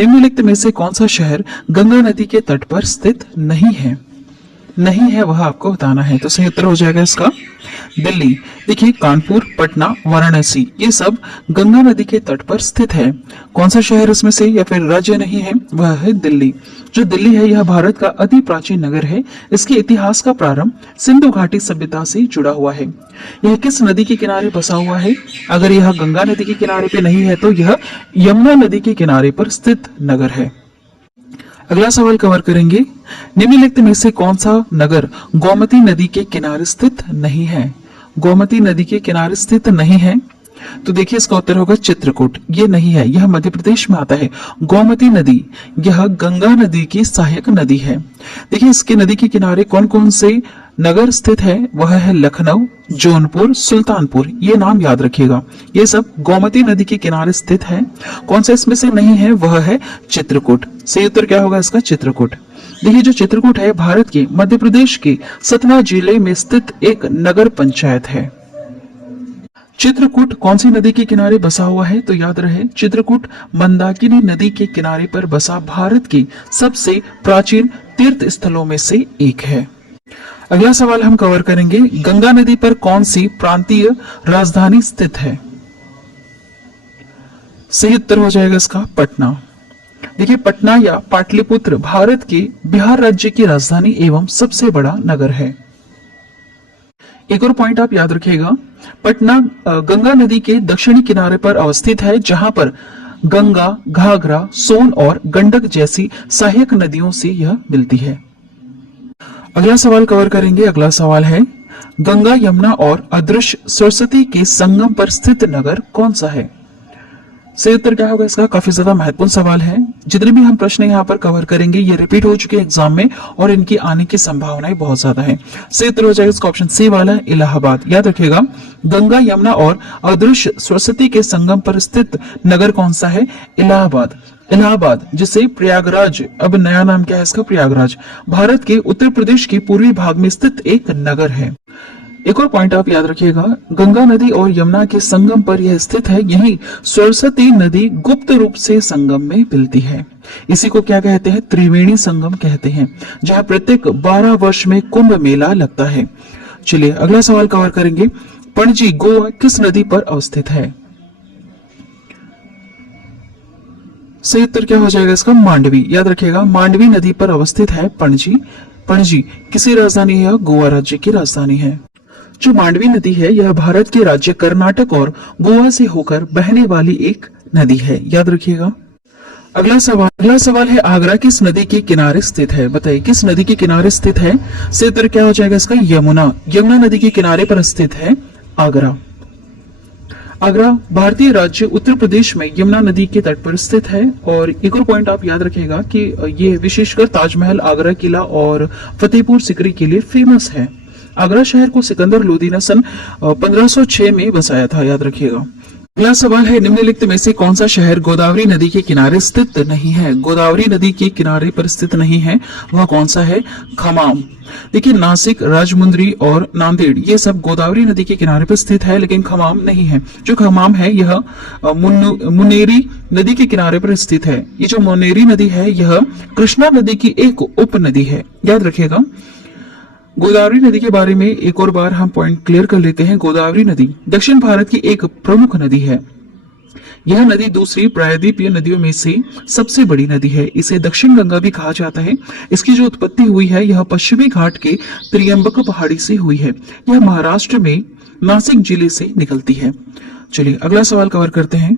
निम्नलिखित में से कौन सा शहर गंगा नदी के तट पर स्थित नहीं है? नहीं है वह आपको बताना है। तो सही उत्तर हो जाएगा इसका दिल्ली। देखिए, कानपुर, पटना, वाराणसी ये सब गंगा नदी के तट पर स्थित है। कौन सा शहर इसमें से या फिर राज्य नहीं है? वह है दिल्ली। जो दिल्ली है यह भारत का अति प्राचीन नगर है। इसके इतिहास का प्रारंभ सिंधु घाटी सभ्यता से जुड़ा हुआ है। यह किस नदी के किनारे बसा हुआ है? अगर यह गंगा नदी के किनारे पे नहीं है तो यह यमुना नदी के किनारे पर स्थित नगर है। अगला सवाल कवर करेंगे, निम्नलिखित में से कौन सा नगर गोमती नदी के किनारे स्थित नहीं है? गोमती नदी के किनारे स्थित नहीं है, तो देखिए इसका उत्तर होगा चित्रकूट। ये नहीं है, यह मध्य प्रदेश में आता है। गोमती नदी यह गंगा नदी की सहायक नदी है। देखिए इसके नदी के किनारे कौन कौन से नगर स्थित है? वह है लखनऊ, जौनपुर, सुल्तानपुर। ये नाम याद रखिएगा, ये सब गोमती नदी के किनारे स्थित है। कौन सा इसमें से नहीं है? वह है चित्रकूट। सही उत्तर क्या होगा इसका? चित्रकूट। देखिए जो चित्रकूट है भारत के मध्य प्रदेश के सतना जिले में स्थित एक नगर पंचायत है। चित्रकूट कौन सी नदी के किनारे बसा हुआ है? तो याद रहे चित्रकूट मंदाकिनी नदी के किनारे पर बसा भारत की सबसे प्राचीन तीर्थ स्थलों में से एक है। अगला सवाल हम कवर करेंगे, गंगा नदी पर कौन सी प्रांतीय राजधानी स्थित है? सही उत्तर हो जाएगा इसका पटना। देखिए पटना या पाटलिपुत्र भारत के बिहार राज्य की राजधानी एवं सबसे बड़ा नगर है। एक और पॉइंट आप याद रखिएगा, पटना गंगा नदी के दक्षिणी किनारे पर अवस्थित है, जहां पर गंगा, घाघरा, सोन और गंडक जैसी सहायक नदियों से यह मिलती है। अगला सवाल कवर करेंगे। अगला सवाल है, गंगा, यमुना और अदृश्य सरस्वती के संगम पर स्थित नगर कौन सा है? सही उत्तर क्या होगा इसका? काफी ज्यादा महत्वपूर्ण सवाल है। जितने भी हम प्रश्न यहाँ पर कवर करेंगे ये रिपीट हो चुके एग्जाम में और इनकी आने की संभावनाएं बहुत ज्यादा है। सही उत्तर हो जाएगा इसका ऑप्शन सी वाला, इलाहाबाद। याद रखिएगा, गंगा, यमुना और अदृश्य सरस्वती के संगम पर स्थित नगर कौन सा है? इलाहाबाद। इलाहाबाद जिसे प्रयागराज, अब नया नाम क्या है इसका? प्रयागराज, भारत के उत्तर प्रदेश के पूर्वी भाग में स्थित एक नगर है। एक और पॉइंट आप याद रखिएगा, गंगा नदी और यमुना के संगम पर यह स्थित है। यही सरस्वती नदी गुप्त रूप से संगम में मिलती है। इसी को क्या कहते हैं? त्रिवेणी संगम कहते हैं, जहां प्रत्येक 12 वर्ष में कुंभ मेला लगता है। चलिए अगला सवाल कवर करेंगे, पणजी गोवा किस नदी पर अवस्थित है? सही उत्तर क्या हो जाएगा इसका? मांडवी। याद रखिएगा, मांडवी नदी पर अवस्थित है पणजी। पणजी किसी राजधानी है? गोवा राज्य की राजधानी है। जो मांडवी नदी है यह भारत के राज्य कर्नाटक और गोवा से होकर बहने वाली एक नदी है। याद रखिएगा। अगला सवाल है, आगरा किस नदी के किनारे स्थित है? बताइए किस नदी के किनारे स्थित है? सही उत्तर क्या हो जाएगा इसका? यमुना। यमुना नदी के किनारे पर स्थित है आगरा। आगरा भारतीय राज्य उत्तर प्रदेश में यमुना नदी के तट पर स्थित है। और एक और पॉइंट आप याद रखिएगा कि ये विशेषकर ताजमहल, आगरा किला और फतेहपुर सिकरी के लिए फेमस है। आगरा शहर को सिकंदर लोदी ने सन 1506 में बसाया था। याद रखिएगा। अगला सवाल है, निम्नलिखित में से कौन सा शहर गोदावरी नदी के किनारे स्थित नहीं है? गोदावरी नदी के किनारे पर स्थित नहीं है, वह कौन सा है? खमाम। देखिए नासिक, राजमुंद्री और नांदेड़ ये सब गोदावरी नदी के किनारे पर स्थित है, लेकिन खमाम नहीं है। जो खमाम है यह मुनेरी नदी के किनारे पर स्थित है। ये जो मुनेरी नदी है यह कृष्णा नदी की एक उप नदी है। याद रखिएगा। गोदावरी नदी के बारे में एक और बार हम पॉइंट क्लियर कर लेते हैं। गोदावरी नदी दक्षिण भारत की एक प्रमुख नदी है। यह नदी दूसरी प्रायद्वीपीय नदियों में से सबसे बड़ी नदी है। इसे दक्षिण गंगा भी कहा जाता है। इसकी जो उत्पत्ति हुई है यह पश्चिमी घाट के त्रियंबक पहाड़ी से हुई है। यह महाराष्ट्र में नासिक जिले से निकलती है। चलिए अगला सवाल कवर करते हैं।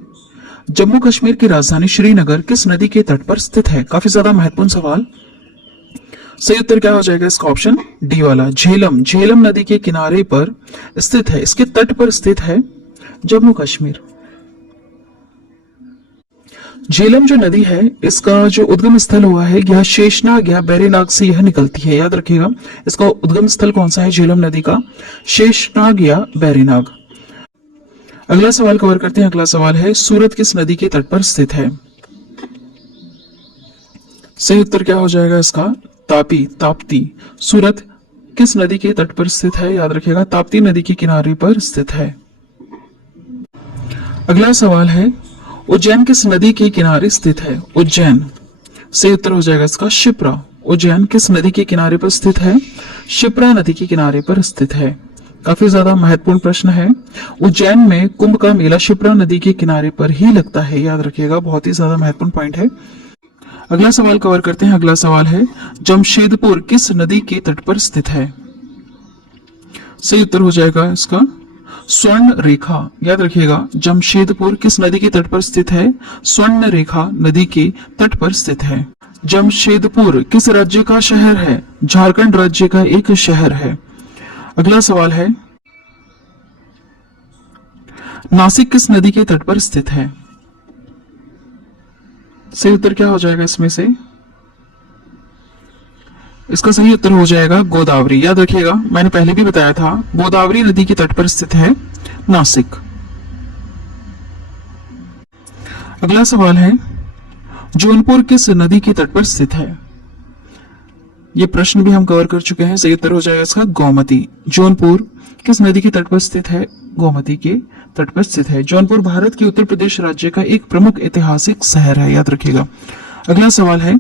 जम्मू कश्मीर की राजधानी श्रीनगर किस नदी के तट पर स्थित है? काफी ज्यादा महत्वपूर्ण सवाल। सही उत्तर क्या हो जाएगा इसका? ऑप्शन डी वाला, झेलम। झेलम नदी के किनारे पर स्थित है, इसके तट पर स्थित है जम्मू कश्मीर। झेलम जो नदी है इसका जो उद्गम स्थल हुआ है यह शेषनाग या बैरीनाग से यह निकलती है। याद रखिएगा, इसका उद्गम स्थल कौन सा है झेलम नदी का? शेषनाग या बैरीनाग। अगला सवाल कवर करते हैं। अगला सवाल है, सूरत किस नदी के तट पर स्थित है? सही उत्तर क्या हो जाएगा इसका? तापी, ताप्ती। सूरत किस नदी के तट पर स्थित है? याद रखिएगा, ताप्ती नदी के किनारे पर स्थित है। अगला सवाल है, उज्जैन किस नदी के किनारे स्थित है? उज्जैन, सही उत्तर हो जाएगा इसका शिप्रा। उज्जैन किस नदी के किनारे पर स्थित है? शिप्रा नदी के किनारे पर स्थित है। काफी ज्यादा महत्वपूर्ण प्रश्न है। उज्जैन में कुंभ का मेला शिप्रा नदी के किनारे पर ही लगता है, याद रखिएगा, बहुत ही ज्यादा महत्वपूर्ण पॉइंट है। अगला सवाल कवर करते हैं। अगला सवाल है, जमशेदपुर किस नदी के तट पर स्थित है? सही उत्तर हो जाएगा इसका स्वर्ण रेखा। याद रखिएगा, जमशेदपुर किस नदी के तट पर स्थित है? स्वर्ण रेखा नदी के तट पर स्थित है। जमशेदपुर किस राज्य का शहर है? झारखंड राज्य का एक शहर है। अगला सवाल है, नासिक किस नदी के तट पर स्थित है? सही उत्तर क्या हो जाएगा इसमें से? इसका सही उत्तर हो जाएगा गोदावरी। याद रखिएगा, मैंने पहले भी बताया था, गोदावरी नदी के तट पर स्थित है नासिक। अगला सवाल है, जौनपुर किस नदी के तट पर स्थित है? ये प्रश्न भी हम कवर कर चुके हैं। सही उत्तर हो जाएगा इसका गोमती। जौनपुर किस नदी के तट पर स्थित है? गोमती के तट पर स्थित है। जौनपुर भारत के उत्तर प्रदेश राज्य का एक प्रमुख ऐतिहासिक शहर है, याद रखिएगा। अगला सवाल है,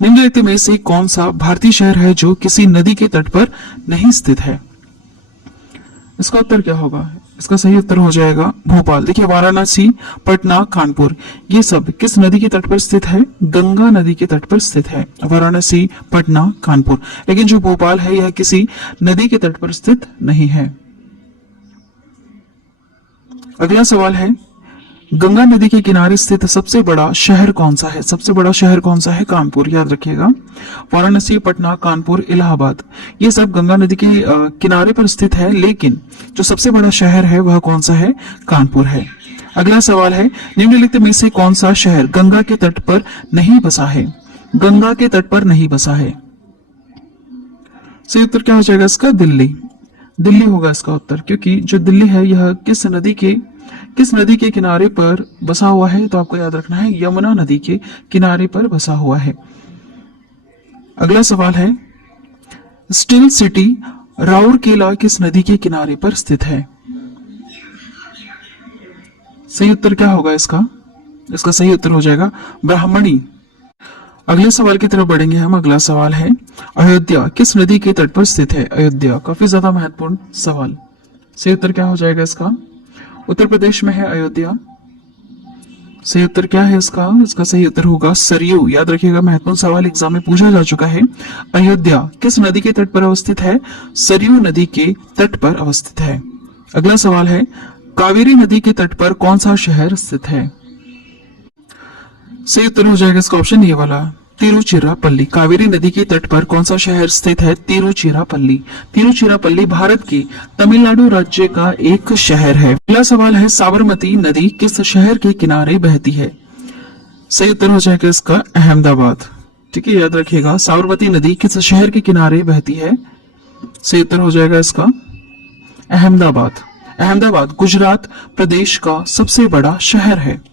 निम्नलिखित में से कौन सा भारतीय शहर है जो किसी नदी के तट पर नहीं स्थित है? इसका उत्तर क्या होगा? इसका सही उत्तर हो जाएगा भोपाल। देखिए, वाराणसी, पटना, कानपुर, ये सब किस नदी के तट पर स्थित है? गंगा नदी के तट पर स्थित है। वाराणसी, पटना, कानपुर। लेकिन जो भोपाल है यह किसी नदी के तट पर स्थित नहीं है। अगला सवाल है, गंगा नदी के किनारे स्थित सबसे बड़ा शहर कौन सा है? सबसे बड़ा शहर कौन सा है? कानपुर। याद रखिएगा, वाराणसी, पटना, कानपुर, इलाहाबाद, ये सब गंगा नदी के किनारे पर स्थित है, लेकिन जो सबसे बड़ा शहर है वह कौन सा है? कानपुर है। अगला सवाल है, निम्नलिखित में से कौन सा शहर गंगा के तट पर नहीं बसा है? गंगा के तट पर नहीं बसा है। सही उत्तर क्या हो जाएगा इसका? दिल्ली। दिल्ली होगा इसका उत्तर, क्योंकि जो दिल्ली है यह किस नदी के किनारे पर बसा हुआ है? तो आपको याद रखना है, यमुना नदी के किनारे पर बसा हुआ है। अगला सवाल है, स्टील सिटी राउरकेला किस नदी के किनारे पर स्थित है? सही उत्तर क्या होगा इसका? इसका सही उत्तर हो जाएगा ब्राह्मणी। अगले सवाल की तरफ बढ़ेंगे हम। अगला सवाल है, अयोध्या किस नदी के तट पर स्थित है? अयोध्या, काफी ज्यादा महत्वपूर्ण सवाल। सही उत्तर क्या हो जाएगा इसका? उत्तर प्रदेश में है अयोध्या। सही उत्तर क्या है इसका? इसका सही उत्तर होगा सरयू। याद रखिएगा, महत्वपूर्ण सवाल एग्जाम में पूछा जा चुका है। अयोध्या किस नदी के तट पर अवस्थित है? सरयू नदी के तट पर अवस्थित है। अगला सवाल है, कावेरी नदी के तट पर कौन सा शहर स्थित है? सही उत्तर हो जाएगा इसका ऑप्शन ये वाला, तिरुचिरापल्ली। कावेरी नदी के तट पर कौन सा शहर स्थित है? तिरुचिरापल्ली। तिरुचिरापल्ली भारत के तमिलनाडु राज्य का एक शहर है। अगला सवाल है, साबरमती नदी किस शहर के किनारे बहती है? सही उत्तर हो जाएगा इसका अहमदाबाद। ठीक है, याद रखिएगा, साबरमती नदी किस शहर के किनारे बहती है? सही उत्तर हो जाएगा इसका अहमदाबाद। अहमदाबाद गुजरात प्रदेश का सबसे बड़ा शहर है।